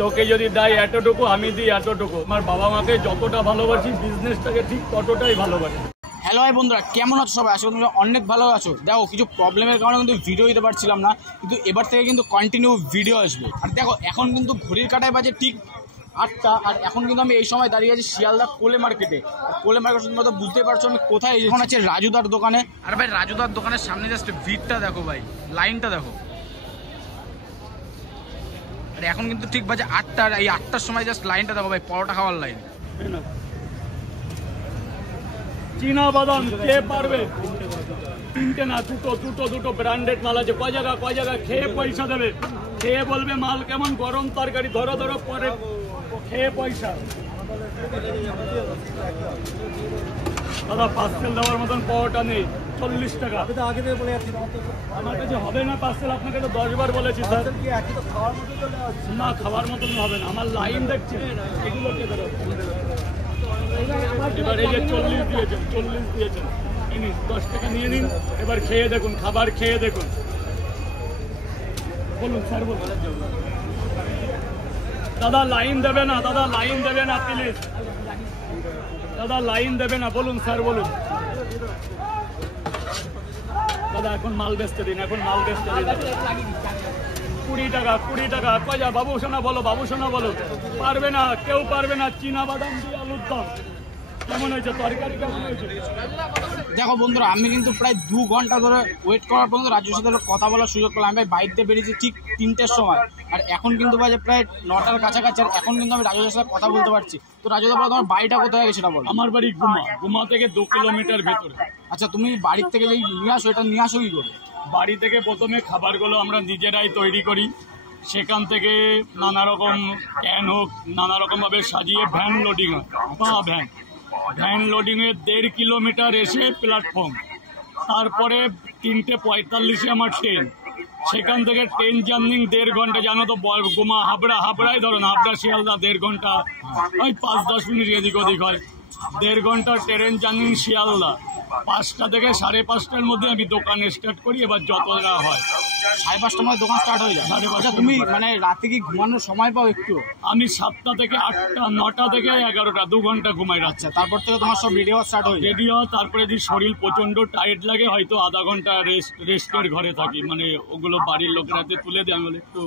লোকে যদি দেয় এতটুকু, আমি দিই এতটুকু। আমার বাবা মাকে যতটা ভালোবাসি, বিজনেসটাকে ঠিক ততটাই ভালোবাসি। হ্যালো ভাই বন্ধুরা, কেমন আছো সবাই? আশা করি তোমরা অনেক ভালো আছো। দেখো, কিছু প্রবলেমের কারণে কিন্তু ভিডিও দিতে পারছিলাম না, কিন্তু এবার থেকে কিন্তু কন্টিনিউ ভিডিও আসবে। আর দেখো, এখন কিন্তু ঘড়ির কাঁটায় বাজে ঠিক 8টা, আর এখন কিন্তু আমি এই সময় দাঁড়িয়ে আছি শিয়ালদা কোলে মার্কেটে। কোলে মার্কেট তোমরা তো বুঝতে পারছো আমি কোথায়। এখন আছে রাজুদার দোকানে। আর ভাই, রাজুদার দোকানের সামনে জাস্ট ভিড়টা দেখো ভাই, লাইনটা দেখো। আর এখন কিন্তু ঠিক বাজে 8টা, আর এই 8টার সময় জাস্ট লাইনটা দেখো ভাই, পরোটা খাওয়ার লাইন। চীনা বাদাম কে পারবে? তিনটে না, দুটো ব্র্যান্ডেড মাল আছে। কয় জায়গা খেয়ে পয়সা দেবে, খেয়ে বলবে মাল কেমন, গরম তরকারি ধরো পরে খেয়ে পয়সা। দাদা, পার্সেল দেওয়ার মতন পাওয়াটা নেই, 40 টাকা। আমার কাছে হবে না পার্সেল, আপনাকে তো 10 বার বলেছি স্যার। না, খাওয়ার মতন হবে না, আমার লাইন দেখছি এগুলোকে। এবার এই যে 40 দিয়েছেন, 10 টাকা নিয়ে নিন। এবার খেয়ে দেখুন, খাবার খেয়ে দেখুন। বলুন স্যার, বলুন। দাদা লাইন দেবে না, প্লিজ দাদা, লাইন দেবে না, বলুন স্যার, বলুন। দাদা এখন মাল বেচতে দিন, 20 টাকা। কয়টা বাবু সোনা বলো। পারবে না, কেউ পারবে না। চীনা বাদাম দিয়ে আলুর দম কেমন হয়েছে? তরকারি কেমন হয়েছে? দেখো বন্ধুরা, আমি কিন্তু প্রায় 2 ঘন্টা ধরে ওয়েট করার পর্যন্ত রাজুর সাথে কথা বলার সুযোগ পেলাম। আমি বাইরে বেরিয়েছি ঠিক 3টের সময়, আর এখন কিন্তু বাজে প্রায় 9টার কাছাকাছি। আর এখন কিন্তু আমি রাজুর সাথে কথা বলতে পারছি। তো রাজুদা বলো, তোমার বাড়িটা কোথায় গেছে সেটা বলো। আমার বাড়ি গুমা থেকে 2 কিলোমিটার ভেতরে। আচ্ছা, তুমি বাড়ির থেকে যেই নিয়ে আসো, এটা নিয়ে আসো কি করে? বাড়ি থেকে প্রথমে খাবারগুলো আমরা নিজেরাই তৈরি করি। সেখান থেকে নানা রকম ক্যান হোক, নানা রকম ভাবে সাজিয়ে ভ্যান লোডিং হয়। ভ্যান লোডিংয়ে 1.5 কিলোমিটার এসে প্ল্যাটফর্ম। তারপরে 3:45 আমার ট্রেন। সেখান থেকে ট্রেন জার্নি 1.5 ঘন্টা। জানো তো, গুমা হাবড়ায় ধরুন, হাবড়া শিয়ালদা 1.5 ঘন্টা, ওই 5-10 মিনিট এদিক ওদিক হয়। 1.5 ঘন্টা ট্রেন জার্নি শিয়ালদা। 5টা থেকে 5:30টার মধ্যে আমি দোকান স্টার্ট করি। এবার যতটা হয় 5:30টার মধ্যে দোকান স্টার্ট হয়ে যায়। 5:30। তুমি মানে রাতে কি ঘুমানোর সময় পাও একটু? আমি 7টা থেকে 8টা, 9টা থেকে 11টা, 2 ঘন্টা ঘুমাই রাত্রে। তারপর থেকে তোমার সব রেডি হওয়া স্টার্ট হয়ে যায়। রেডি হওয়া, তারপরে যদি শরীর প্রচন্ড টায়ার্ড লাগে, হয়তো আধা ঘন্টা রেস্টের ঘরে থাকি। মানে ওগুলো বাড়ির লোকেরাতে তুলে দেয়। আমি বলে একটু।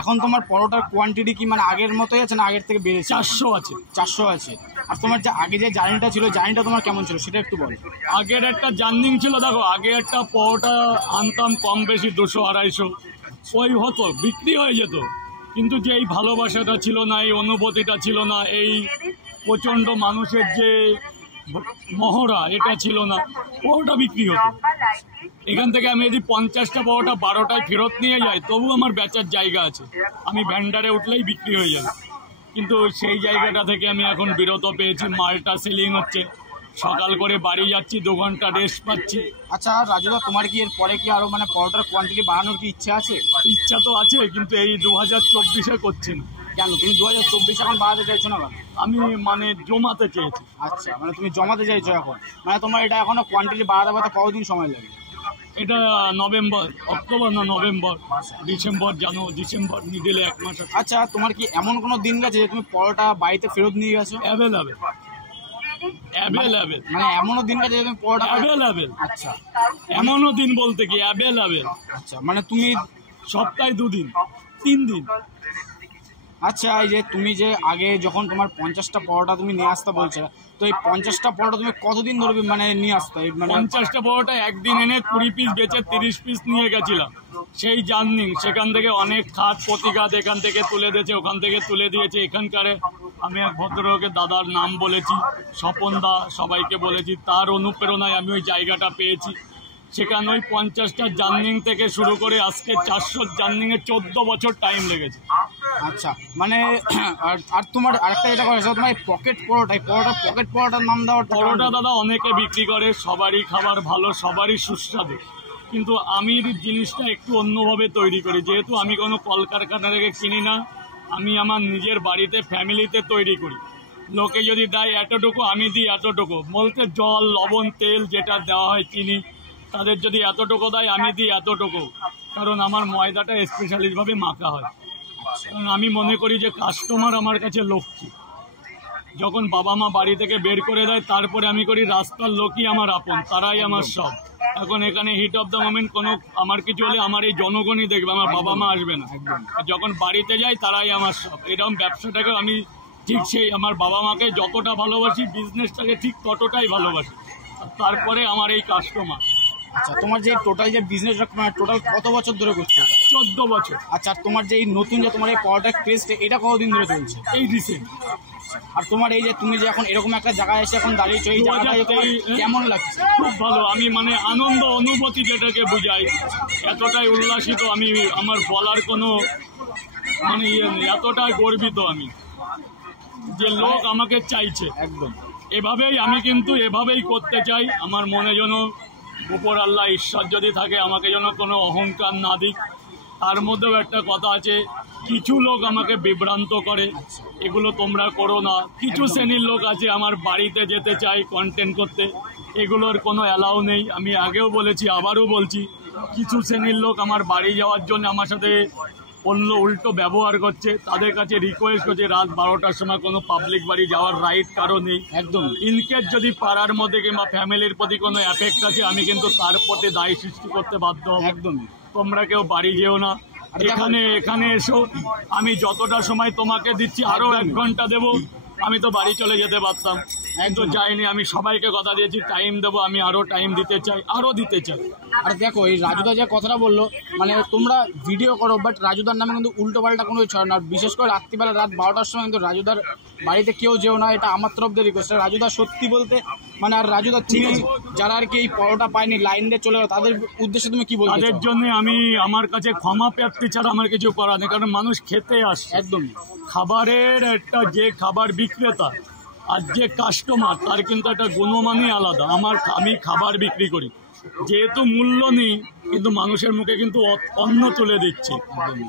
এখন তোমার পরোটার কোয়ান্টিটি কি মানে আগের মতোই আছে না আগের থেকে বেড়েছে? 400 আছে। 400 আছে। আর তোমার যে আগে যে জার্নিটা ছিল, জার্নিটা তোমার কেমন ছিল সেটা একটু বলো। আগের একটা জার্নি ছিল, দেখো, আগে একটা পরোটা আনতাম কম বেশি 200-250, ওই হতো, বিক্রি হয়ে যেত। কিন্তু যে এই ভালোবাসাটা ছিল না, এই অনুভূতিটা ছিল না, এই প্রচন্ড মানুষের যে মহড়া, এটা ছিল না। পরোটা বিক্রি হতো। এখান থেকে আমি যদি 50টা পরোটা 12টায় ফেরত নিয়ে যাই, তবু আমার বেচার জায়গা আছে। আমি ভ্যান্ডারে উঠলেই বিক্রি হয়ে যাবে। কিন্তু সেই জায়গাটা থেকে আমি এখন বিরত পেয়েছি। মালটা সেলিং হচ্ছে, সকাল করে বাড়ি যাচ্ছি, 2 ঘন্টা রেস্ট পাচ্ছি। আচ্ছা রাজুদা, তোমার কি এর পরে কি আরো মানে পরোটার কোয়ান্টিটি বাড়ানোর কি ইচ্ছা আছে? ইচ্ছা তো আছে, কিন্তু এই 2024-এ করছি না। কেন তুমি 2024 এখন বাড়াতে চাইছো না? আমি মানে জমাতে চেয়েছি। আচ্ছা, মানে তুমি জমাতে চাইছো এখন, মানে তোমার এটা এখনো কোয়ান্টিটি বাড়াতে বাড়াতে কতদিন সময় লাগে? এটা অক্টোবর না নভেম্বর, ডিসেম্বর মিডিলে 1 মাস আছে। আচ্ছা, তোমার কি এমন কোনো দিন গেছে যে তুমি পরোটা বাড়িতে ফেরত নিয়ে গেছো? অ্যাভেলেবেল। মানে এমনও দিন গেছে যে তুমি পরোটা অ্যাভেলেবেল। আচ্ছা, এমনও দিন বলতে কি অ্যাভেলেবেল। আচ্ছা, মানে তুমি সপ্তাহে 2 দিন 3 দিন। আচ্ছা, এই যে তুমি যে আগে যখন তোমার 50টা পরোটা তুমি নিয়ে আসতে বলছো, তো এই 50টা পরোটা তুমি কতদিন ধরে মানে নিয়ে আসতে? মানে 50টা পরোটা একদিন এনে 20 পিস বেচে 30 পিস নিয়ে গেছিলাম। সেই জার্নি, সেখান থেকে অনেক খাত প্রতিঘাত, এখান থেকে তুলে দিয়েছে, ওখান থেকে তুলে দিয়েছে। এখানকার আমি এক ভদ্রলোকের দাদার নাম বলেছি, স্বপন দা, সবাইকে বলেছি। তার অনুপ্রেরণায় আমি ওই জায়গাটা পেয়েছি। সেখানে ওই 50টা জার্নি থেকে শুরু করে আজকে 400 জার্নিংয়ে 14 বছর টাইম লেগেছে। আচ্ছা, মানে আর তোমার আরেকটা যেটা কথা, তোমার পকেট পরোটার নাম দেওয়ার পরোটা দাদা অনেকে বিক্রি করে, সবারই খাবার ভালো, সবারই সুস্বাদু। কিন্তু আমি জিনিসটা একটু অন্যভাবে তৈরি করি। যেহেতু আমি কোনো কলকারখানা থেকে কিনি না, আমি আমার নিজের বাড়িতে ফ্যামিলিতে তৈরি করি। লোকে যদি দেয় এতটুকু, আমি দিই এতটুকু। বলতে জল, লবণ, তেল যেটা দেওয়া হয়, চিনি, তাদের যদি এতটুকু দেয়, আমি দিই এতটুকু। কারণ আমার ময়দাটা স্পেশালিভাবে মাখা হয়। কারণ আমি মনে করি যে কাস্টমার আমার কাছে লক্ষ্মী। যখন বাবা মা বাড়ি থেকে বের করে দেয় তারপরে আমি করি রাস্তার লোকই আমার আপন, তারাই আমার সব। এখন এখানে হিট অফ দ্য মোমেন্ট কোনো আমার কিছু হলে আমার এই জনগণই দেখবে, আমার বাবা মা আসবে না। আর যখন বাড়িতে যাই তারাই আমার সব। এরকম ব্যবসাটাকে আমি ঠিক সেই আমার বাবা মাকে যতটা ভালোবাসি, বিজনেসটাকে ঠিক ততটাই ভালোবাসি। তারপরে আমার এই কাস্টমার। আচ্ছা, তোমার যে টোটাল যে বিজনেস টোটাল কত বছর ধরে করছো? 14 বছর। আচ্ছা, আর তোমার যে এই নতুন যে তোমার এই পরোটা ক্রেজ এটা কতদিন ধরে চলছে? এই রিসেন্ট। আর তোমার এই যে তুমি যে এখন এরকম একটা জায়গায় এসে এখন দাঁড়িয়েছো, এই জায়গাটা কেমন লাগছে? খুব ভালো। আমি মানে আনন্দ অনুভূতি যেটাকে বুঝাই, এতটাই উল্লাসিত আমি, আমার বলার কোনো মানে ইয়ে নেই। এতটাই গর্বিত আমি যে লোক আমাকে চাইছে। একদম এভাবেই আমি কিন্তু এভাবেই করতে চাই। আমার মনে যেন উপর আল্লাহ ঈশ্বর যদি থাকে, আমাকে যেন কোনো অহংকার না দিক। তার মধ্যেও একটা কথা আছে, কিছু লোক আমাকে বিভ্রান্ত করে, এগুলো তোমরা করো না। কিছু শ্রেণীর লোক আছে আমার বাড়িতে যেতে চাই কন্টেন্ট করতে, এগুলোর কোনো অ্যালাউ নেই। আমি আগেও বলেছি, আবারও বলছি, কিছু শ্রেণীর লোক আমার বাড়ি যাওয়ার জন্য আমার সাথে অন্য উল্টো ব্যবহার করছে। তাদের কাছে রিকোয়েস্ট করছে, রাত 12টার সময় কোনো পাবলিক বাড়ি যাওয়ার রাইট কারো নেই। একদম। ইনকেস যদি পাড়ার মধ্যে কিংবা ফ্যামিলির প্রতি কোনো এফেক্ট আছে, আমি কিন্তু তার প্রতি দায়ী সৃষ্টি করতে বাধ্য হব। একদম। তোমরা কেউ বাড়ি যেও না, এখানে এসো। আমি যতটা সময় তোমাকে দিচ্ছি আরো 1 ঘন্টা দেবো। আমি তো বাড়ি চলে যেতে পারতাম, কিন্তু যাইনি। আমি সবাইকে কথা দিয়েছি টাইম দেবো, আমি আরো টাইম দিতে চাই, আরো দিতে চাই। আর দেখো, এই রাজুদা যে কথাটা বললো, মানে তোমরা ভিডিও করো বাট রাজুদার নামে কিন্তু উল্টো পাল্টা কোনো ছড়ানো। আর বিশেষ করে রাত্রিবেলা রাত 12টার সময় কিন্তু রাজুদার বাড়িতে কেউ যেও না, এটা আমার তরফ দিয়ে রিকোয়েস্ট। রাজুদা সত্যি বলতে মানে, আর রাজুদা তুমি যারা আর কি এই পরোটা পায়নি, লাইন দিয়ে চলে গেল, তাদের উদ্দেশ্যে তুমি কি বলছো? তাদের জন্য আমি আমার কাছে ক্ষমা প্রার্থী ছাড়া আমার কিছু করার নেই। কারণ মানুষ খেতে আসে। একদম। খাবারের একটা যে খাবার বিক্রেতা আর যে কাস্টমার, তার কিন্তু একটা গুণমানই আলাদা। আমি খাবার বিক্রি করি, যেহেতু মূল্য নেই, কিন্তু মানুষের মুখে কিন্তু অন্ন তুলে দিচ্ছে,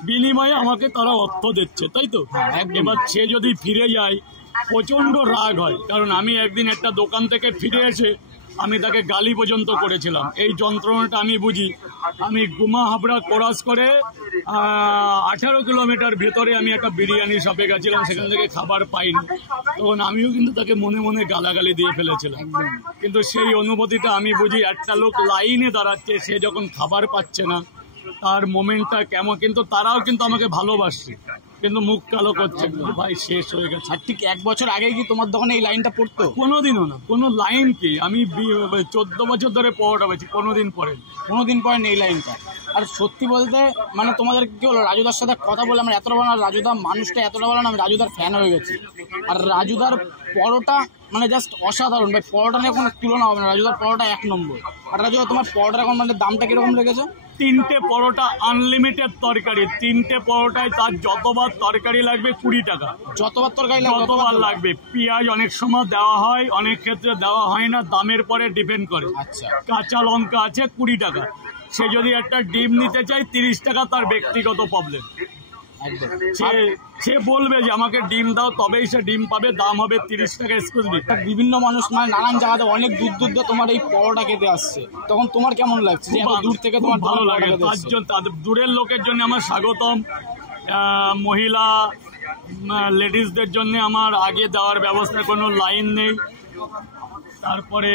বিনিময়ে আমাকে তারা অর্থ দিচ্ছে, তাই তো? এবার সে যদি ফিরে যায়, প্রচণ্ড রাগ হয়। কারণ আমি একদিন একটা দোকান থেকে ফিরে এসে আমি তাকে গালি পর্যন্ত করেছিলাম। এই যন্ত্রণাটা আমি বুঝি। আমি গুমা হাবড়া ক্রস করে 18 কিলোমিটার ভেতরে আমি একটা বিরিয়ানি শপে গেছিলাম, সেখান থেকে খাবার পাইনি। তখন আমিও কিন্তু তাকে মনে মনে গালাগালি দিয়ে ফেলেছিলাম। কিন্তু সেই অনুভূতিটা আমি বুঝি। একটা লোক লাইনে দাঁড়াচ্ছে, সে যখন খাবার পাচ্ছে না, তার মোমেন্টটা কেমন। কিন্তু তারাও কিন্তু আমাকে ভালোবাসছে, কিন্তু মুখ কালো করছে, ভাই শেষ হয়ে গেছে। আর ঠিক 1 বছর আগে কি তোমার দোকানে এই লাইনটা পড়তো? কোনোদিনও না। কোনো লাইন কি, আমি 14 বছর ধরে পরোটা বেচি, কোনোদিন পরে এই লাইনটা। আর সত্যি বলতে মানে তোমাদের কি হলো, রাজুদার সাথে কথা বলে আমার এতটা ভালো, রাজুদা মানুষটা এতটা ভালো না, আমি রাজুদার ফ্যান হয়ে গেছি। আর রাজুদার পরোটা মানে জাস্ট অসাধারণ ভাই, পরোটা নিয়ে কোনো তুলনা হবে না। রাজুদার পরোটা 1 নম্বর। আর রাজুদা তোমার পরোটার এখন মানে দামটা কিরকম রেখেছো? 3টে পরোটা আনলিমিটেড তরকারি, 3টে পরোটায় তার যতবার তরকারি লাগবে 20 টাকা। যতবার তরকারি যতবার লাগবে। পেঁয়াজ অনেক সময় দেওয়া হয়, অনেক ক্ষেত্রে দেওয়া হয় না, দামের পরে ডিপেন্ড করে। আচ্ছা। কাঁচা লঙ্কা আছে 20 টাকা। সে যদি একটা ডিম নিতে চায় 30 টাকা, তার ব্যক্তিগত প্রবলেম। সে বলবে যে আমাকে ডিম দাও, তবেই সে ডিম পাবে, দাম হবে 30 টাকা। এক্সক্লুসিভ। বিভিন্ন মানুষ মানে নানান জায়গাতে অনেক দূর দূর দিয়ে তোমার এই পরোটা খেতে আসছে, তখন তোমার কেমন লাগছে যে এত দূর থেকে তোমার ভালো লাগে? তার জন্য তাদের দূরের লোকের জন্য আমার স্বাগতম। মহিলা লেডিসদের জন্য আমার আগে দেওয়ার ব্যবস্থা, কোনো লাইন নেই। তারপরে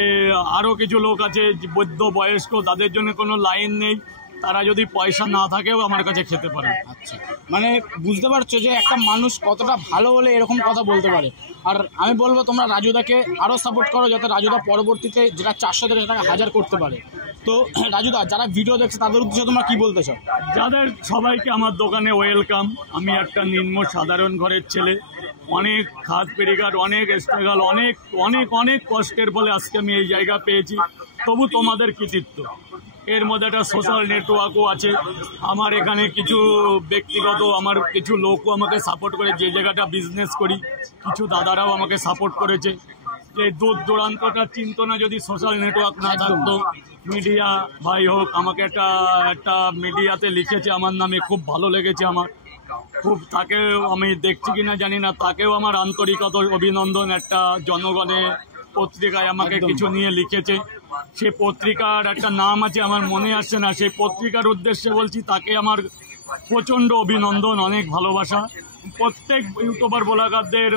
আরও কিছু লোক আছে বৃদ্ধ বয়স্ক, তাদের জন্য কোনো লাইন নেই। তারা যদি পয়সা না থাকেও আমার কাছে খেতে পারে। আচ্ছা, মানে বুঝতে পারছো যে একটা মানুষ কতটা ভালো হলে এরকম কথা বলতে পারে। আর আমি বলবো তোমরা রাজুদাকে আরও সাপোর্ট করো, যাতে রাজুদা পরবর্তীতে যেটা 400 থেকে সেটাকে 1000 করতে পারে। তো রাজুদা, যারা ভিডিও দেখছে তাদের উদ্দেশ্যে তোমরা কি বলতে চাও? যাদের সবাইকে আমার দোকানে ওয়েলকাম। আমি একটা নিম্ন সাধারণ ঘরের ছেলে, অনেক খাত পেরিঘাট, অনেক স্ট্রাগল, অনেক অনেক অনেক কষ্টের ফলে আজকে আমি এই জায়গা পেয়েছি। তবু তোমাদের কৃতিত্ব। এর মধ্যে একটা সোশ্যাল নেটওয়ার্কও আছে। আমার এখানে কিছু ব্যক্তিগত আমার কিছু লোকও আমাকে সাপোর্ট করে, যে জায়গাটা বিজনেস করি কিছু দাদারাও আমাকে সাপোর্ট করেছে। যে দূর দূরান্তটা চিন্তা না, যদি সোশ্যাল নেটওয়ার্ক না থাকতো, মিডিয়া ভাই হোক, আমাকে একটা মিডিয়াতে লিখেছে আমার নামে, খুব ভালো লেগেছে আমার খুব। তাকেও আমি দেখছি কিনা জানি না, তাকেও আমার আন্তরিকতা অভিনন্দন। একটা জনগণের পত্রিকায় আমাকে কিছু নিয়ে লিখেছে, সে পত্রিকার একটা নাম আছে আমার মনে আসছে না, সেই পত্রিকার উদ্দেশ্যে বলছি, তাকে আমার প্রচণ্ড অভিনন্দন, অনেক ভালোবাসা। প্রত্যেক ইউটিউবার ব্লগারদের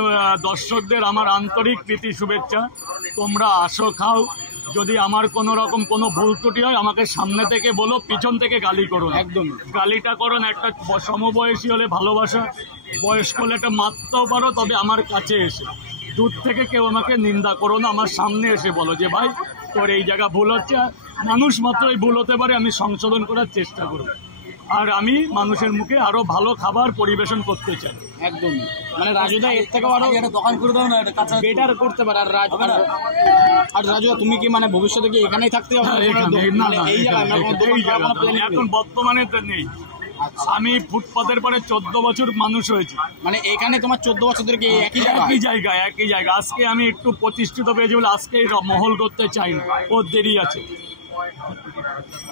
দর্শকদের আমার আন্তরিক প্রীতি শুভেচ্ছা। তোমরা আসো, খাও। যদি আমার কোনো রকম কোনো ভুল ত্রুটি হয় আমাকে সামনে থেকে বলো, পিছন থেকে গালি করো না। একদম গালিটা করো না, একটা সমবয়সী হলে ভালোবাসা, বয়স্ক হলে একটা মারতেও পারো, তবে আমার কাছে এসে। দূর থেকে কেউ আমাকে নিন্দা করো না, আমার সামনে এসে বলো যে ভাই তোর এই জায়গা ভুল হচ্ছে। মানুষ মাত্রই ভুল হতে পারে, আমি সংশোধন করার চেষ্টা করব। আর আমি মানুষের মুখে আরো ভালো খাবার পরিবেশন করতে চাই। একদম, মানে রাজুদা এর থেকে আরো একটা দোকান করে দাও না, এটা কাঁচা বেটার করতে পারে। আর রাজুদা তুমি কি মানে ভবিষ্যতে কি এখানেই থাকতে হবে? এই জায়গায় এখন বর্তমানে তো নেই। আমি ফুটপাতের পরে 14 বছর মানুষ হয়েছি। মানে এখানে তোমার 14 বছর ধরে কি একই জায়গায়? একই জায়গায়। আজকে আমি একটু প্রতিষ্ঠিত পেয়েছি বলে আজকে মহল করতে চাই না, ওর দেরি আছে।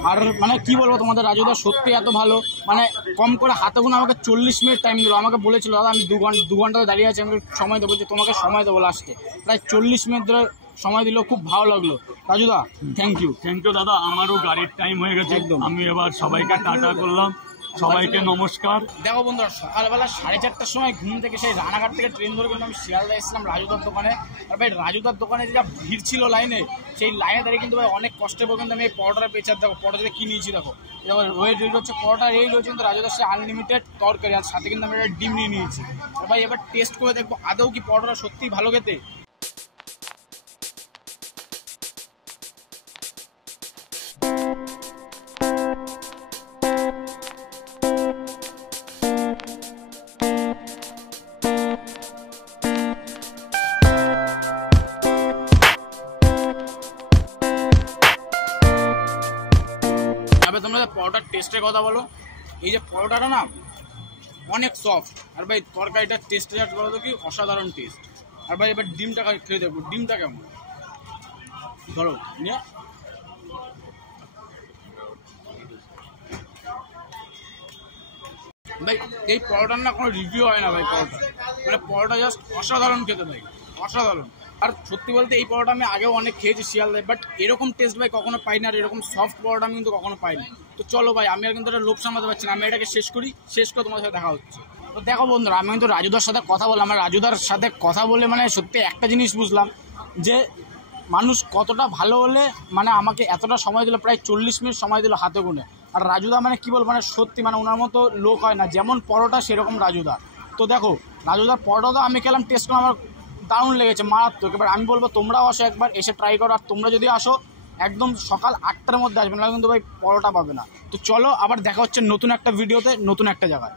আর মানে কি বলবো তোমাদের, রাজুদা সত্যি এত ভালো, মানে কম করে হাতে গুনে আমাকে 40 মিনিট টাইম দিল। আমাকে বলেছিল দাদা আমি 2 ঘন্টা দাঁড়িয়ে আছি, আমি সময় দেবো, যে তোমাকে সময় দেবো লাস্টে। প্রায় 40 মিনিট ধরে সময় দিল, খুব ভালো লাগলো। রাজুদা থ্যাংক ইউ দাদা। আমারও গাড়ির টাইম হয়ে গেছে, একদম। আমি এবার সবাইকে টাটা করলাম, সবাইকে নমস্কার। দেখো বন্ধুরা, সকালবেলা 4:30টার সময় ঘুম থেকে সেই রানাঘাট থেকে ট্রেন ধরে কিন্তু আমি শিয়ালদা এসেছিলাম রাজুদার দোকানে। আর ভাই রাজুদার দোকানে যা ভিড় ছিল লাইনে, সেই লাইনে দাঁড়িয়ে কিন্তু ভাই অনেক কষ্টের পর কিন্তু আমি এই পরোটার পেয়েছি। দেখো পরোটা কি নিয়েছি, দেখো রেট হচ্ছে পরোটা, রেট হচ্ছে কিন্তু রাজুদার সে আনলিমিটেড তরকারি, আর সাথে কিন্তু আমি একটা ডিম নিয়ে নিয়েছি। আর ভাই এবার টেস্ট করে দেখবো আদৌ কি পরোটা সত্যিই ভালো খেতে। তোমরা পরোটার টেস্টের কথা বলো, এই যে পরোটাটা না অনেক সফট, আর ভাই তরকারিটার টেস্টে যা বলো তো কি অসাধারণ টেস্ট। আর ভাই এবার ডিমটা খেয়ে দেখবো, ডিমটা কেমন ধরো নিয়ে। ভাই এই পরোটার না কোনো রিভিউ হয় না ভাই, পরোটা মানে পরোটা জাস্ট অসাধারণ খেতে ভাই, অসাধারণ। আর সত্যি বলতে এই পরোটা আমি আগেও অনেক খেয়েছি শিয়ালদায়, বাট এরকম টেস্ট ভাই কখনো পাইনি, আর এরকম সফট পরোটা আমি কিন্তু কখনো পাইনি। তো চলো ভাই, আমি আর কিন্তু একটা লোভ সামলাতে পারছি না, আমি এটাকে শেষ করি, শেষ করে তোমার সাথে দেখা হচ্ছে। তো দেখো বন্ধুরা, আমি কিন্তু রাজুদার সাথে কথা বললাম। আমার রাজুদার সাথে কথা বলে মানে সত্যি একটা জিনিস বুঝলাম, যে মানুষ কতটা ভালো হলে মানে আমাকে এতটা সময় দিল, প্রায় 40 মিনিট সময় দিল হাতে গুনে। আর রাজুদা মানে কি বল, মানে সত্যি মানে ওনার মতো লোক হয় না, যেমন পরোটা সেরকম রাজুদা। তো দেখো রাজুদার পরোটা তো আমি খেলাম, টেস্ট করে আমার দারুণ লেগেছে, মারাত্মক। এবার আমি বলবো তোমরাও আসো, একবার এসে ট্রাই করো। আর তোমরা যদি আসো একদম সকাল 8টার মধ্যে আসবে না কিন্তু ভাই পরোটা পাবে না। তো চলো আবার দেখা হচ্ছে নতুন একটা ভিডিওতে, নতুন একটা জায়গায়।